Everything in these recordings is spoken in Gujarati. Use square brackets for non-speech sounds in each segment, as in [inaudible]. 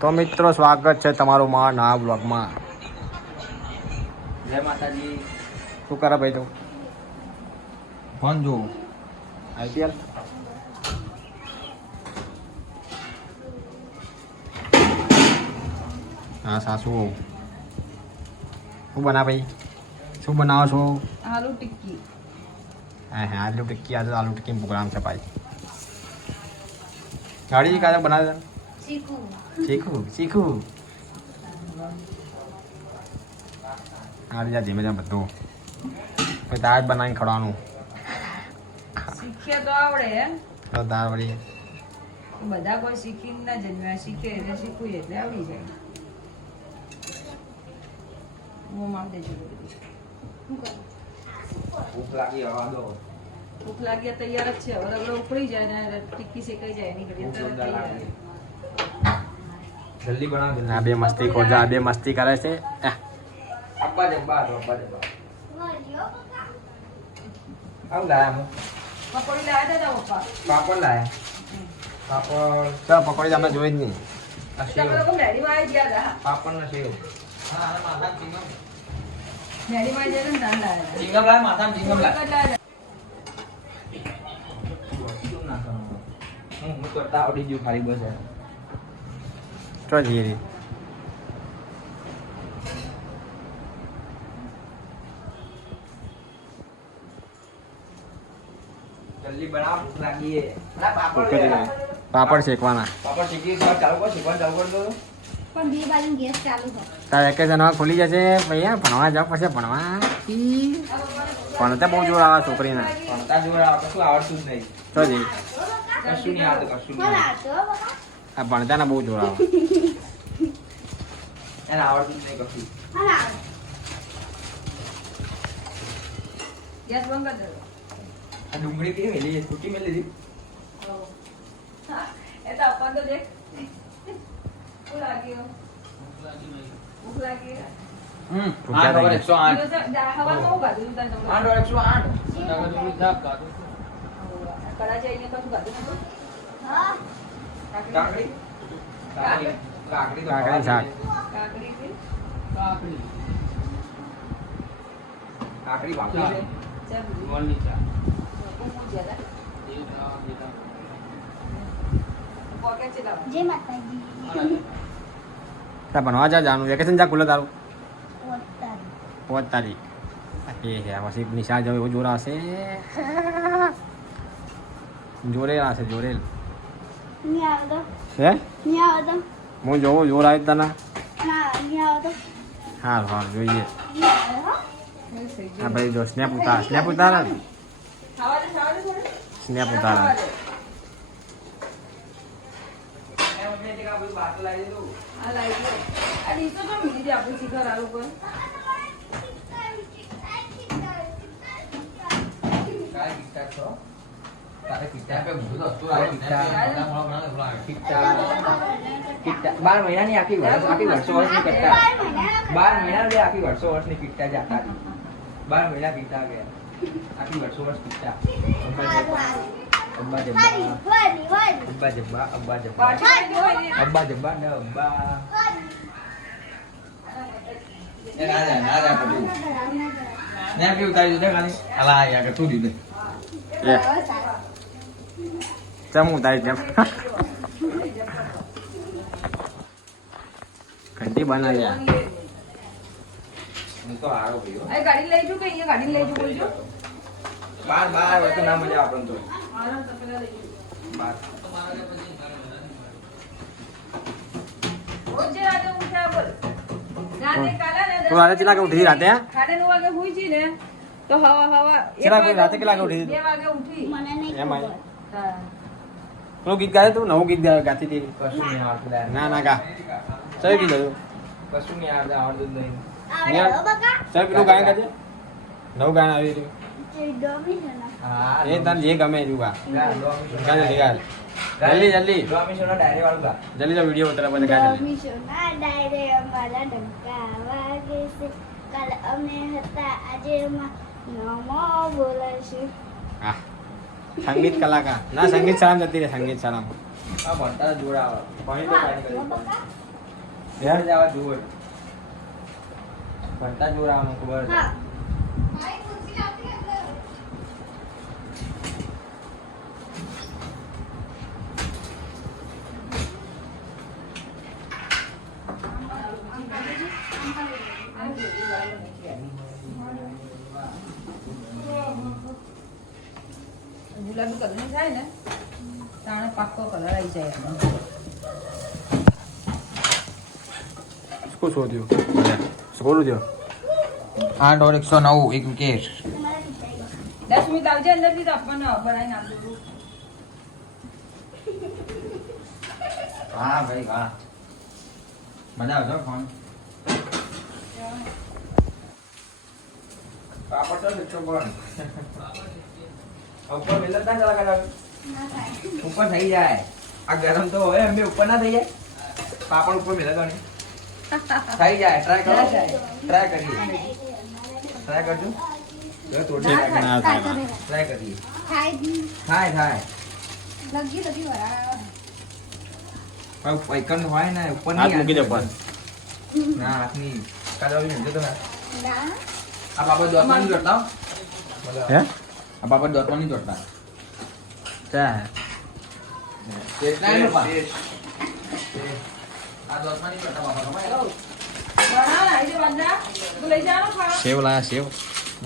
તો મિત્રો સ્વાગત છે તમારું મા ના બ્લોગમાં જય માતાજી. શું કરે ભાઈ તું? ફોન જો. આઈપીએલ? હા સાસુ. શું બના ભાઈ? શું બનાવો છો? આલુ ટિક્કી. હા હા આલુ ટિક્કી. આજે આલુ ટિક્કી પ્રોગ્રામ છે ભાઈ. ગાડી કાલે બનાવે છે? શીખું શીખું આવી જા ધીમે ધીમે બધું પછી દાળ બનાવીને ખવડાવવાનું શીખીએ તો આવડે તો દાળ વળી બધા કોઈ શીખીને ના જન્મ્યા શીખે એટલે શીખવું એટલે આવડી જાય હું માપ દેજો. ભૂખ લાગી હવા દો ભૂખ લાગ્યા તૈયાર જ છે હવે રગડો ઉપડી જાય ને ટિક્કી શેકાઈ જાય એની તરત તૈયાર. જલ્દી બનાવ આ બે મસ્તી ખોજા આ બે મસ્તી કરે છે. અબ્બા જબ્બા અબ્બા જબ્બા આવ લાયા હું? પકોડી લાયા દાદા પપ્પા? પાપડ લાયા. પાપડ. ચા પકોડી અમે જોઈ જ નહીં. આ તમે સેવ લોકો મેડીમાં આવી ગયા હતા પાપડ ના સેવ મેડીમાં જઈને ને લાવ્યા હતા. ચિંગમ લાય માથા ચિંગમ લાય? હું હું કરતા આવડી ગયું ખાલી બસ લાગી છે. ના, પાપડ શેકવાના. પાપડ શીખી ચાલુ કર શીખવાનું ચાલુ કર દો પણ બે બાજુ ગેસ ચાલુ છે. તાર વેકેશન હવે ખુલી જશે. ભૈયા ભણવા જાવ પછી ભણવા. ભણતા બહુ જોર આવે છોકરીને. ભણતા જોર આવે કશું આવડતું જ નહીં. કશું નહીં આવતું કશું નહીં. કોણ આવડતું. આવતો બકા આ ભણતાને બહુ જોર આવે એને આવડતું જ નહીં કશું કોણ આવતો ગેસ બંધ કરી દેજો. આ ડુંગળી કેવી મેલી છે? છૂટી મેલી હતી હા, એ તો અપા તો દેખ શું લાગ્યું ભૂખ લાગી હમ ભૂખ્યા થઈ એકસો આઠ દિવસે જા- હવામાં હું ખાધું હતું તારે તમને? આઠ એકસો આઠ કડાચી આઈને કશું ખાધું નતું? હા કાકડી? કાકડી. છે. ચા. જય માતાજી. ભણવા જા જાનું. વેકેશન જા ખુલે તારું. પાંચ તારીખ. એ હે પછી નિશા જાવ એવો જોર આવશે. [laughs] જોરેલ આશે જોરેલ. હે હું જોઉં જોર આવે તને હાલ હાલ જોઈએ હો ભાઈ જો સ્નેપ ઉતાર સ્નેપ ઉતાર ખાવા દે, ખાવા દે થોડું. સ્નેપ ઉતાર દે. આ લાવી દો. આ ડીશ તો મિલી હતી આપણી શિખર આ લોકોએ? બાર મહિનાની આખી વર્ષ આખી વર્ષો વર્ષની કરતા બાર મહિના બે આખી વર્ષો વર્ષની કિટ્ટા જ આખા બાર મહિના કિટ્ટા ગયા આખી વર્ષો વર્ષ કિટ્ટા અબ્બા જબ્બા અબ્બા જબ્બા અબ્બા જબ્બા અબ્બા જબ્બા ને. અબ્બા ના ના ના ના પડ્યું ને કે ઉતારી દીધા ખાલી અલા યાર તું દીધે ચમ ઉતારી ચમ ઘંટી તો આ ગાડી લઈ જઉં કે અહીંયા ગાડી લઈ જઉં બોલજો. બાર બાર વર્ષ ના મજા આપણને તો. તો. બાર. જે તું રાતે કેટલા વાગે ઉઠી રાતે? સાડા નવ વાગે હુઈ જી ને તો હવા હવા. કેટલા વાગે- વાગે રાતે કેટલા વાગે ઉઠી? બે વાગે ઉઠી. મને નહીં એમ હા. પેલું ગીત ગાય તું નવું ગીત ગાતી હતી કશું નહીં આવડતું ના ના ગા ચલ ગીત હતું કશું નહીં આવડતું આવડતું જ નહીં ચલ પેલું ગાયન ગાજે નવું ગાયન આવી રહ્યું જે ડોમી છે ને હા એ તને જે ગમે ગા ગાજે ડાયરી. જલ્દી જલ્દી ડોમિશોના ડાયરી વાળું ગા. જલ્દી તો વીડિયો ઉતરા પછી ગાજે ડોમી સોના ડાયરે અમારા ડંકા વાગે છે કાલ અમે હતા આજે એમાં નમો બોલાશે હા સંગીત કલાકાર. ના સંગીત શાળામાં જતી રહે સંગીત શાળામાં આ ભણતા જોડ ભણી તો આવે જોડ ભણતા જોડ ખબર છે. ગુલાબી કલરનું થાય ને તાણે પાક્કો કલર આવી જાય એમાં શું શું થયું શું થયું આઠ ઓર એકસો નવ એક વિકેટ. દસ મિનિટ આવજે અંદરથી તો આપણને બનાવીને આપજો તું. હા ભાઈ વાહ. મજા આવશે ફોન? પાપડ તો લીધો પણ. ઉપર મિલત ના ચલા કરા ઉપર થઈ જાય. આ ગરમ તો હવે અમે ઉપર ના થઈ જાય. પાપડ ઉપર મેલા નહીં થઈ જાય. ટ્રાય કરો. ટ્રાય કરીએ. ટ્રાય કરજો. ટ્રાય કરીએ. થાય થાય પૈકન હોય ને ઉપર હાથ નહીં મૂકી દે પર ના હાથની. કાઢવા બી તો ના ના. આ બાબત દોતવાની જોડતા હે? આ બાબત દોડતા નહીં દોડતા કેટલા એનું પા? આ દોતવાની જોડતા બાબત બનાવ ને, આવી જાય બાજરા. તું લઈ જવાનો ખાવા? સેવ લાયા સેવ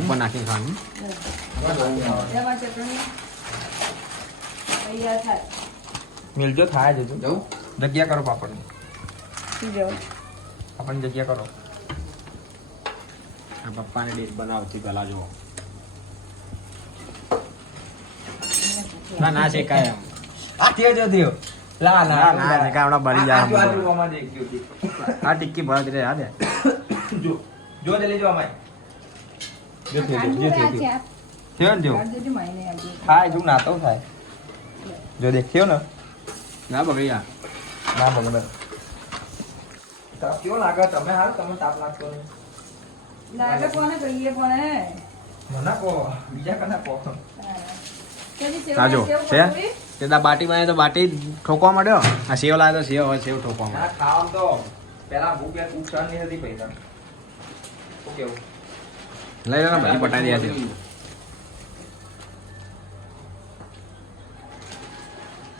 ઉપર નાખી ખાવાનું મિલજો થાય જજો જવું જગ્યા કરો પાપડની આપણને જગ્યા કરો આ પપ્પાને ડીશ બનાવતી પહેલાં જુઓ ના ના છે એમ. આ થયો જો થયો લા ના ના શેકાય હમણાં બળી જાય આજુ આજુ આમાં. દેખ્યું આ ટિક્કી ભરત રે આ દે. જો જો જલ્દી જો અમાય જો થયો જો, જો થયો થયો. થયો ને જો? થાય જો નાતો થાય. જો દેખ્યો ને? ના બગડી આ ના બગડે તાપ કેવો લાગે? તમે હાલ તમને તાપ લાગતો નહીં. લાગે કોને કહીએ પણ મને કહો બીજા કના કહો. કેવી સેવ આ જો સેવ છે? તે દા બાટી બનાવી તો બાટી ઠોકવા માંડ્યો? આ સેવ લાય તો સેવ હોય સેવ ઠોકવા ના માંડ્યો. ખાવાનું તો પેલા ભૂખ યાર ભૂખ સહન નહીં થતી પૈસા ઓકે લઈ લે ભાઈ બધી પટાઈ દે છે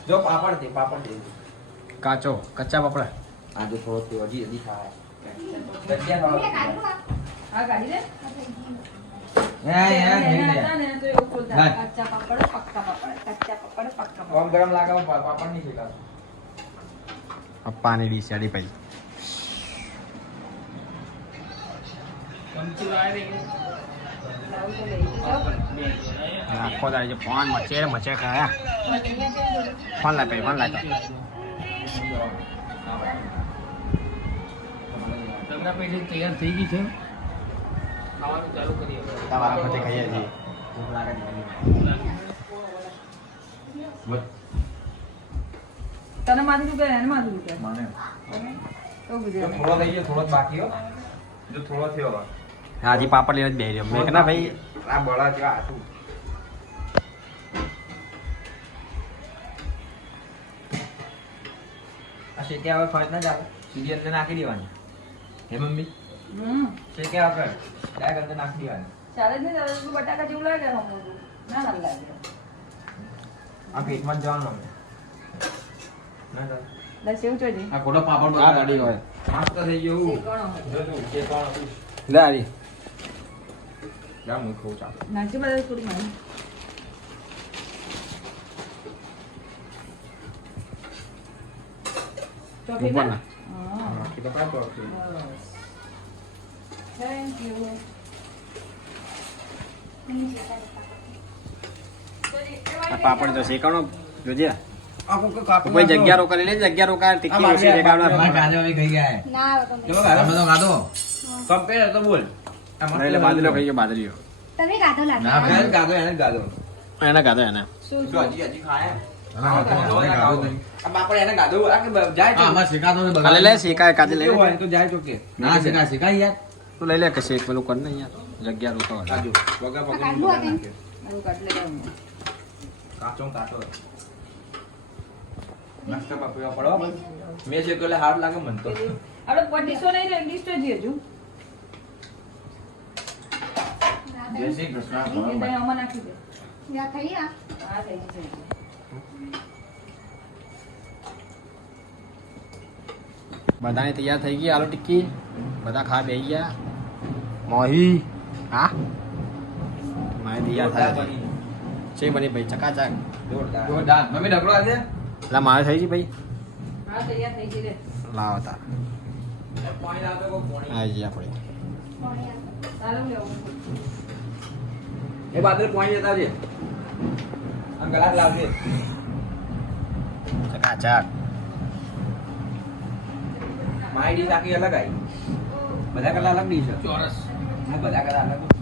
જો પાપડ દે પાપડ દે. કાચો કચ્ચા પાપડ. આ જો થોડો હજી હજી ખાવા. પપ્પાની ડીશ લઈ જજો. આખો દાડી છે ફોન મચે મચે ખાયા ફોન લાય પઈ ફોન લાય તમારા માટે ખાઈએ છીએ. ભૂખ લાગે છે. તને માથું દુખે એને માથું દુખે મને. તો ગુજરાત થોડો થઈ ગયો થોડો બાકી હો. જો થોડો થયો હવે. હાજી પાપડ લઈને જ બેહી રહ્યો. મેં કે ના ભાઈ આ બળા જેવા હાથું આ શેક્યા હવે ફરજ ના ચાલે સીધી અંદર નાખી દેવાની. હે મમ્મી? હમ. ડાયરેક્ટ અંદર નાખી દેવાની. ચાલે તો બટાકા જેવું લાગે હમણાં. ના ના લાગે. આ પેટમાં જવાનું અમે ના ચાલે બસ એવું જોજે આ ખોટો પાપડ આ ગાડી હોય. મસ્ત થઈ ગયું. શેકવાનો હોય. જો હું ખાઉં ચાલ. નાખજે બધા થોડી મારી. ચોકી ના? ના. હા. બાકી તો Thank you. આ પાપડ તો શેકાણો જોજે આ કોક કાપી કોઈ જગ્યા રોકા લે જગ્યા રોકા ટિક્કી ઓછી શેકાવનાર. ગાજો આવી ગઈ ગયા ના તો તમે બધો ખાધો. Compare તો બોલ. એટલે બાદલીઓ ખાઈ ગયો બાદલીઓ તમે કાઢો લાગે ના ભાઈ, એને ગાધો, એને ગાધો. એને ગાધો એને શું જો? હજી- હજી ખાય. હા, જો એને ગાધો નહીં. આ બાપડે એને તો આ કે બ- જાય ચોકે. આ લઈ લે શેકાય કાજે લઈ કેવું હોય લે તો લઈ લે કે શેક પેલું કર ને યાર જગ્યા રોકા આ વગા લેવાનું. કાચો કાચો. નાસ્તા પપૈયા પડો હો. ભાઈ. મેં છે કોલે હાર લાગે મન તો. આપણે પડીશો નહીં રે લિસ્ટ જ હજુ. જય શ્રી કૃષ્ણ. એ ભણો તને ભાઈ. આમાં નાખી દે. યા થઈ ગયા હા થઈ થઈ ગઈ. બધાની તૈયાર થઈ ગઈ. આલુ ટિક્કી. બધા ખા બેસી ગયા. મોહી હા માહિતી જોરદાર થાય. છે બની ભાઈ ચકાચક જોરદાર મમ્મી ઢગલો આજે એટલે મારે થઈ ગઈ ભાઈ હા તૈયાર થઈ ગઈ રે લાવો તાર પાણી લાવતો કહો, પાણી. આવી જઈએ આપણે તારે હું લેવું એ બાદલ પાણી લેતા આવજે આમ ગલાસ લાવજે ચકાચક મારી ડીશ આખી અલગ આવી બધા કરલા અલગ ડીશ ચોરસ હું બધા કરલા અલગ